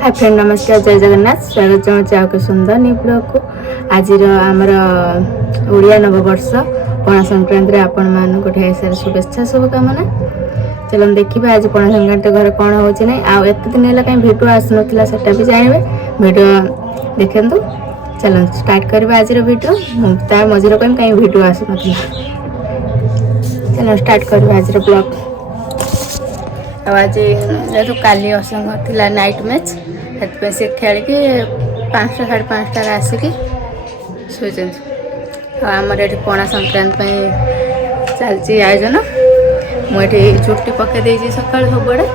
Hi friend नमस्कार जय जगन्नाथ स्वागत चाहूँगी आपके सुंदर न्यू ब्लॉग को आज आमर ओडिया नववर्ष पणा संक्रांति आपण मानक ढेर सारा शुभेच्छा शुभकामना। चलो देखिए आज पणा संक्रांति घर कौन हो एत दिन है कहीं भिडियो आसना से भी जानवे भिडियो देखु। चलो स्टार्ट करवा आज भिडियो ता मझे कहीं कहीं भिडियो आसना। चलो स्टार्ट करवा आज ब्लॉग। आज जेहतु काली असंग थी नाइट मैच से खेल के 5टा साढ़े 5टार आसिक शोचि आमर ये पणा संक्रांति चलती आयोजन मुझे चुट्टी पकई सका सबुआड़े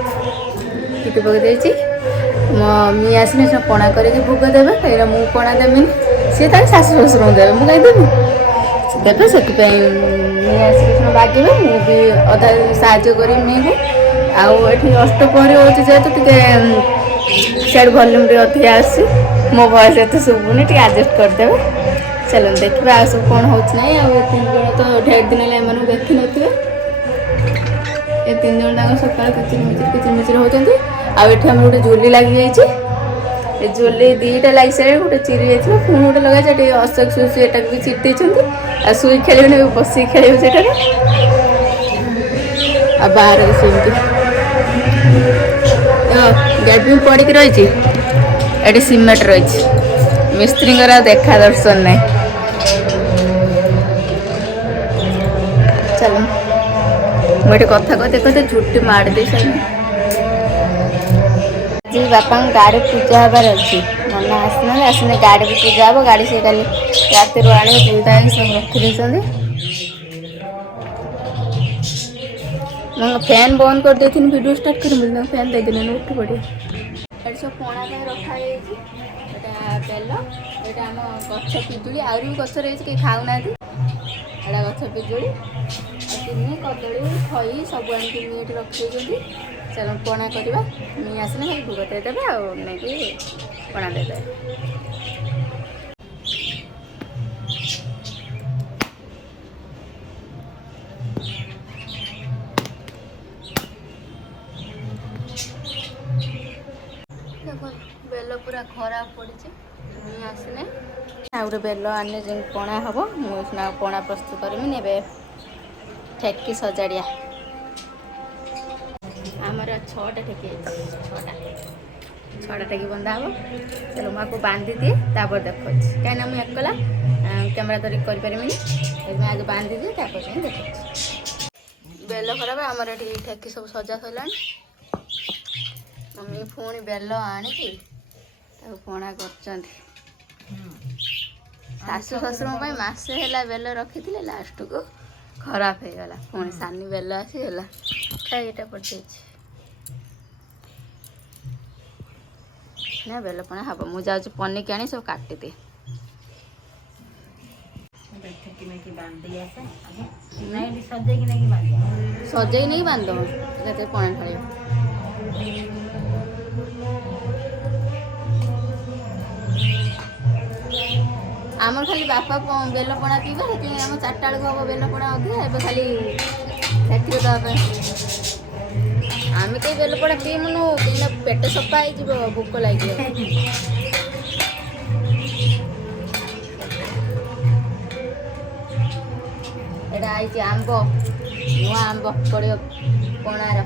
चुट्टी पकई मो मी आसने सब पणा करके भोग देवे कहीं मुझे पणा देविनि सी शाशु शशुर देवे मुझे कहीं देवे से मी आसिक बागे मुझे अधा साहय करी मी को आठी अष्टपहरी हो जेहतु टे सियाड़ भल्यूम अधिक आस मो भयस एत शुभुनि टे आडजस्ट करदेवे। चलो देखा आ सब कौन हो तीन जन तो ढेर दिन है देखी नी ये तीन जन सका किचिर होती आम गोटे झुली लगी जाइए झुली 2टा लग सारे गोटे चिरी जाइए पुणी गोटे लगे अशोक सुई एटा भी चिट्टी आ सुई खेल बस खेल आ बाहर सेमती बेडरूम पड़ी रही ये सीमेंट रही मिस्त्री देखा दर्शन नहीं। चलो मुझे कथा कहते कहते झुट्टी मार दे आज बापा गाड़ी पूजा हबार अच्छी मना आसना आसने गाड़ी भी पूजा हम गाड़ी से खाली रात आने पूजा सब रखी फैन बंद कर देती वीडियो स्टार्ट कर फैन दे दिन उठ पड़े सब पणा रखा बेल यहाँ आम गछ पिजुड़ी आहुरी भी गछ रही कहीं खाऊना एटा गछ पिजुड़ी चिनी कदली खई सब आनिकी ये रखी। चलो पणा करवा मी आसने खाली भोग देदेवे आगे पणा देदेवे। बेल पूरा खराब पड़ी मी आसने आउे बेल आने जो पणा हम मुझे पणा प्रस्तुत करमी ने ठेकी सजाड़िया आमर 6टा ठेकी 6टा ठेकी बंधा हम। चलो मुझे आपको बांधी दिए तापर देखो कहीं मुझे एकला कैमेरा धरिक करें आगे बांधी दिए तापर देख बेल खराब आमर ये ठेकी सब सजा सरला मम्मी पुणी बेल आणिकी पणा कर शाशु शशुर मसे है बेल रखी थे लास्ट को खराब हो गला पुणी सानी बेल आसीगला खाईटा पड़े ना बेल पणा हम मुझे पनिक आनी सब काटी दिए सजे नहीं बांध पणा ढाल आम खाली बापा बेल पणा पीवा आम 4टा बेलू हम बेल पणा अधिक खाली से आम कहीं बेल पणा पीमुनु कहीं पेट सफा हो भोक लगे एटा आई आंब नुआ आंब पड़ो पणार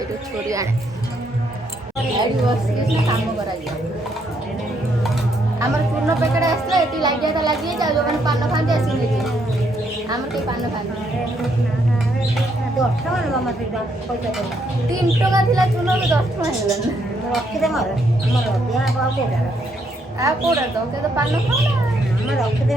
ये छोड़ी आने बस काम करा आमर चूर्ण पैकेट आसला ये लगे लगे जो मैंने पान खाते आस आम कहीं पान खाते 3 टका थी चूर्ण 10 टका आ कौड़ा तो क्या पान खाओ रखिदे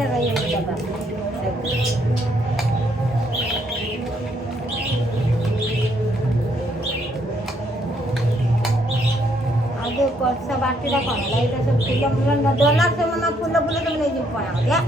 आगे कसा बाटीटा कौन है सब फूल मूल डला से मना फूल फूल तुम नहीं पड़ा दिया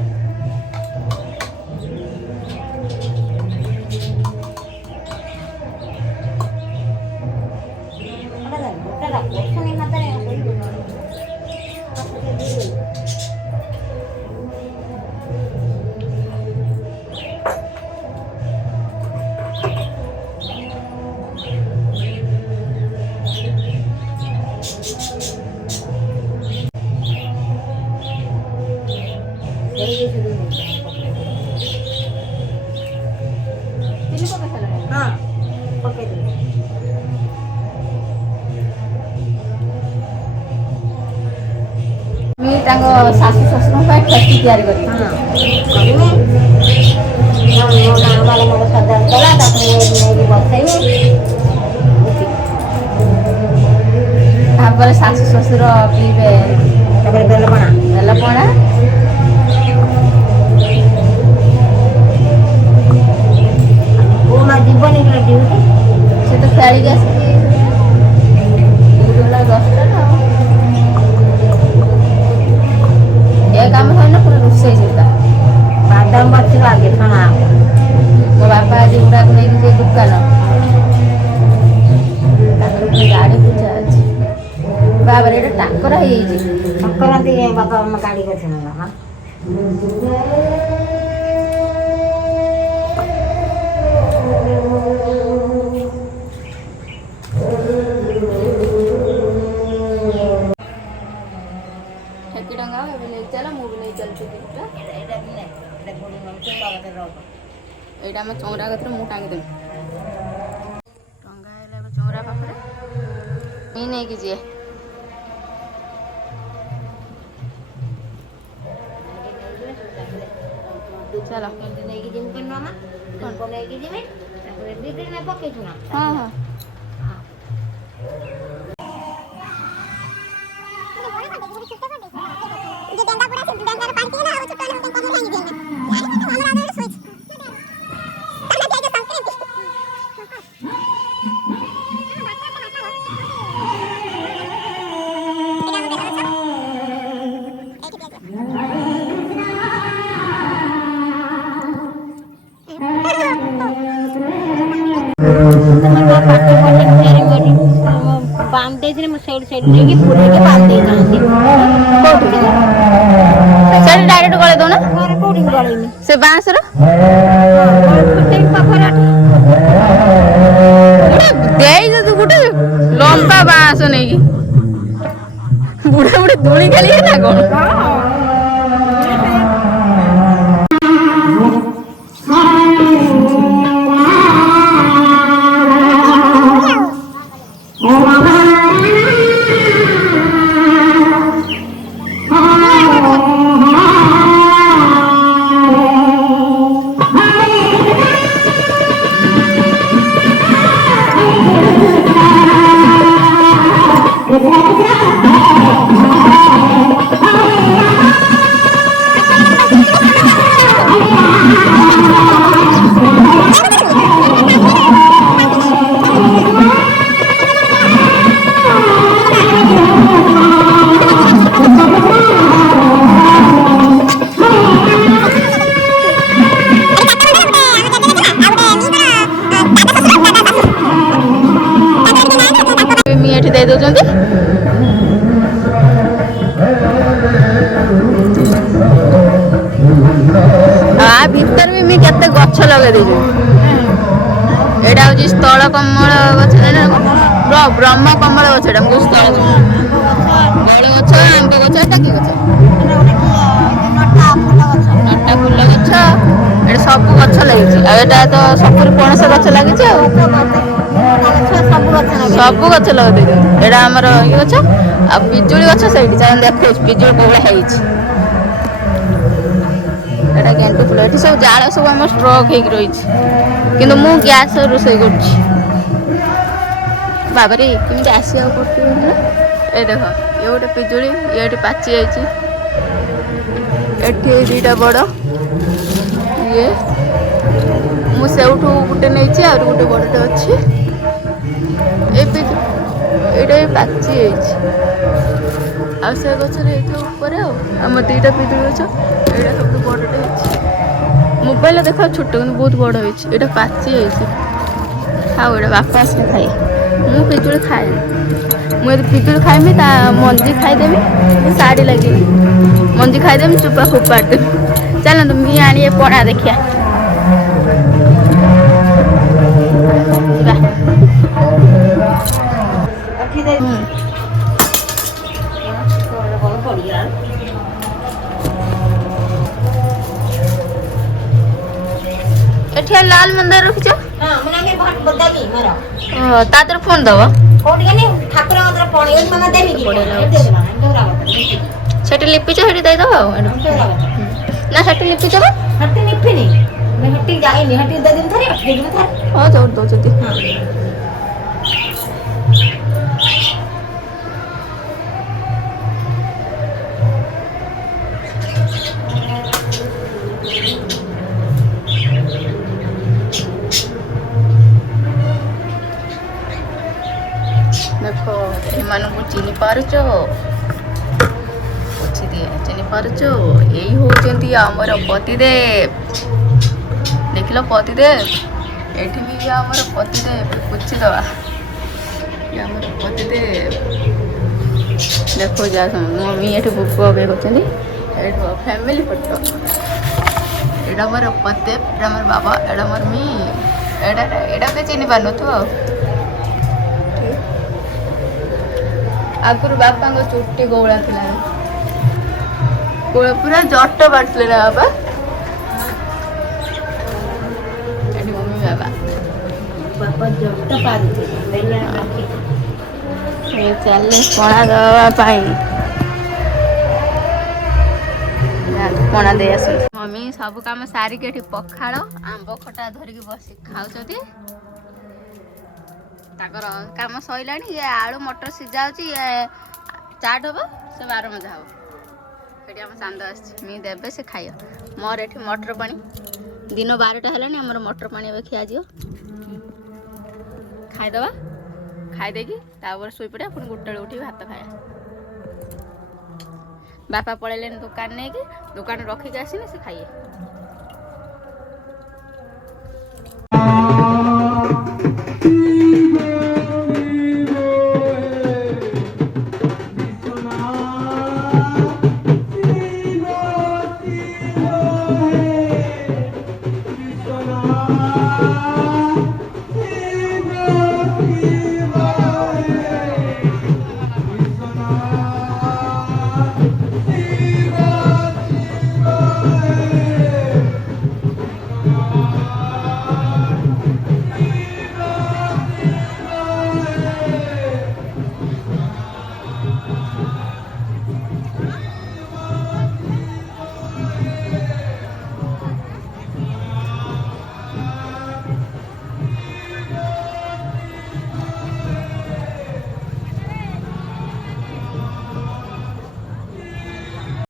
ତାଙ୍କ ଶାଶୁ ଶ୍ୱଶୁରଙ୍କ ପାଇଁ ଠେକି ତିଆରି କରିବେ। କରିବେ ମୋ ଗାଁ ବାଲା ମୋର ସଜାଡ଼ି କଲା ତାକୁ ନେଇକି ବସେଇବି। ତାପରେ ଶାଶୁ ଶ୍ୱଶୁର ପିଇବେ ତାପରେ ବେଲପଣା ବେଲପଣା। ପୁଅ ମା ଯିବନି ଡ୍ୟୁଟି। ସେ ତ ଖେଳିକି ଆସିକି ଡ୍ୟୁଟି ଗଲା 10ଟାରେ ଆଉ। ଏ କାମ ସରିଲେ ପୁଣି ରୋଷେଇ ଚିନ୍ତା। ବାଦାମ ବାଛିବ ଆଗେ ଛଣା ହବ। ମୋ ବାପା ଆଜି ଗୁଡ଼ାକୁ ନେଇକି ଯିବେ ଦୋକାନ। ତାଙ୍କର ପୁଣି ଗାଡ଼ି ପୂଜା ଅଛି। ବାବାରେ ଏଇଟା ଟାକରା ହେଇଯାଇଛି। ସଂକ୍ରାନ୍ତି ବାପା ମାମା ଗାଡ଼ି କରିଛନ୍ତି ନା। ଠେକି ଟଙ୍କା ଏବେ ନେଇକି ଚାଲ, ମୁଁ ବି ନେଇ ଚାଲୁଛି ଦିଟା। ଏଇଟା ଆମ ଚଉରା କତିରେ ମୁଁ ଟାଙ୍ଗିଦେବି। ଟଙ୍ଗା ହେଲେ ଏବେ ଚଉରା ପାଖରେ ମୁଁ ନେଇକି ଯିଏ। ଚାଲ ନେଇକି ଯିବି ମାମା ନେଇକି ଯିବି ତାପରେ ବିକ୍ରି ପକେଇଛୁ ନା। ହଁ ହଁ। ବାନ୍ଧି ଦେଇଥିଲି ମୁଁ ସେଇଠି ନେଇକି ପୁରେଇକି ବାନ୍ଧି ଦେଇଥାନ୍ତି। ସେଇଠି ଡାଇରେକ୍ଟ ଗଳେଇ ଦଉନା। ଘରେ କୋଉଠିକି ଗଳେଇମି ସେ ବାଁସର ପାଖରେ ଦେଇଛ ତୁ ଗୋଟେ ଲମ୍ବା ବାଁସ ନେଇକି। ବୁଢା ବୁଢୀ ଦୋଳି ଖେଳିବେ ନା କଣ? ଏଠି ଦେଇ ଦଉଛନ୍ତି। ଆ ଭିତରେ ବି କେତେ ଗଛ ଲଗେଇ ଦେଇଛନ୍ତି। ଏଇଟା ହଉଛି ସ୍ଥଳ କମଳ ଗଛ, ବ୍ରହ୍ମ କମଳ ଗଛ। ଏଟା ମୁଁ ସ୍ଥଳ କମଳ ଗଛ, ଆମ୍ବ ଗଛ, ଏଟା କି ଗଛ? ନଟା ଫୁଲ ଗଛ। ଏଟା ସବୁ ଗଛ ଲାଗିଛି। ଆଉ ଏଟା ତ ସପୁରି ପଣସ ଗଛ ଲାଗିଛି ଆଉ। ସବୁ ଗଛ ଲଗେଇ ଦେଇଛନ୍ତି। ଏଇଟା ଆମର ଇଏ ଗଛ। ଆଉ ପିଜୁଳି ଗଛ ସେଇଠି ଚାଲ ଦେଖଉଛି ପିଜୁଳି କୋଉଭଳିଆ ହେଇଛି। ଏଟା ଗେଣ୍ଡୁ ଫୁଲ। ଏଠି ସବୁ ଜାଳ ସବୁ ଆମର ଷ୍ଟ୍ରକ୍ ହେଇକି ରହିଛି, କିନ୍ତୁ ମୁଁ ଗ୍ୟାସ ରୋଷେଇ କରୁଛି। ବାବାରେ କେମିତି ଆସିବାକୁ ପଡୁଛି। ଏଇ ଦେଖ ଇଏ ଗୋଟେ ପିଜୁଳି, ଇଏ ଏଠି ପାଚି ଯାଇଛି। ଏଠି ଦିଟା ବଡ ଇଏ, ମୁଁ ସେଉଠୁ ଗୋଟେ ନେଇଛି, ଆହୁରି ଗୋଟେ ବଡଟେ ଅଛି। ଏଇଟା ବି ପାଚି ଯାଇଛି। ଆଉ ସେ ଗଛରେ ହେଇଥିବ ଉପରେ। ଆଉ ଆମ ଦିଟା ପିଜୁଳି ଗଛ, ଏଇଟା ସବୁଠୁ ବଡଟେ ହେଇଛି। ମୋବାଇଲରେ ଦେଖା ଛୋଟ, କିନ୍ତୁ ବହୁତ ବଡ ହେଇଛି। ଏଇଟା ପାଚି ଯାଇଛି। ଆଉ ଏଇଟା ବାପା ଆସିଲେ ଖାଇବେ। ମୁଁ ପିଜୁଳି ଖାଏନି। ମୁଁ ଯଦି ପିଜୁଳି ଖାଇମି ତା ମଞ୍ଜି ଖାଇଦେବି, ଶାଢୀ ଲାଗିବି। ମଞ୍ଜି ଖାଇଦେବି, ଚୋପା ଫୋପାଡ଼ି ଦେବି। ଚାଲନ୍ତୁ ମୁଁ ଆଣିଏ ପଣା ଦେଖିଆ। ଯିବା। ଏଠି ଲାଲ ମନ୍ଦାର ରଖିଛ? ତା ଦେହରେ ଫୋନ ଦବ। ଠାକୁର ସେଠି ଲିପିଛ ସେଠି ଦେଇଦେବ ଆଉ ନା ସେଠି ଲିପିଛ ବା ହଟି ନିପିନି ମୁଁ ହଟି ଯାଇନି ହଟି ଦେଇଦିନ ଥରେ ହଟି ଦେଇଦିନ ଥରେ ହଁ ଯୋଉଠି ଦଉଛନ୍ତି ଦେଖ ଏମାନଙ୍କୁ ଚିହ୍ନି ପାରୁଛ ପୋଛି ଦିଏ ଚିହ୍ନି ପାରୁଛ ଏଇ ହଉଛନ୍ତି ଆମର ପତିଦେବ ଦେଖିଲ ପତିଦେବ ଏଠି ବି ଆମର ପତିଦେବ ପୋଛି ଦେବା ଆମର ପତିଦେବ ଦେଖ ଯା ମମି ଏଠି ବୁକ୍ ପକେଇ କରୁଛନ୍ତି ଏଇଠି ଫ୍ୟାମିଲି ଫଟୋ ଏଇଟା ମୋର ପତିଦେବ ଏଇଟା ମୋର ବାବା ଏଇଟା ମୋର ମି ଏଇଟା ବି ଚିହ୍ନି ପାରୁନଥିବ ଆଉ ଆଗରୁ ବାପାଙ୍କ ଚୁଟି ଗଉଳା ଥିଲା ପୁରା ଜଟ ବାଟୁଥିଲେ ନା ବାବା ଏଠି ମମି ବାବା ବାପା ଜଟ ପାରୁଥିଲେ ଚାଲେ ପଣା ଦେବା ପାଇଁ ପଣା ଦେଇ ଆସୁଛି ମମି ସବୁ କାମ ସାରିକି ଏଠି ପଖାଳ ଆମ୍ବ ଖଟା ଧରିକି ବସିକି ଖାଉଛନ୍ତି ତାଙ୍କର କାମ ସରିଲାଣି ଇଏ ଆଳୁ ମଟର ସିଝା ହେଉଛି ଇଏ ଚାଟ୍ ହବ ସେ ବାରମଜା ହବ ସେଠି ଆମ ସାନ୍ଦ ଆସିଛି ମି ଦେବେ ସେ ଖାଇବ ମୋର ଏଠି ମଟର ପାଣି ଦିନ 12ଟା ହେଲାଣି ଆମର ମଟର ପାଣି ଏବେ ଖିଆଯିବ ଖାଇଦେବା ଖାଇଦେଇକି ତାପରେ ଶୋଇପଡ଼ିବା ପୁଣି 1ଟା ବେଳେ ଉଠିକି ଭାତ ଖାଇବା ବାପା ପଳେଇଲେଣି ଦୋକାନ ନେଇକି ଦୋକାନ ରଖିକି ଆସିନି ସେ ଖାଇବେ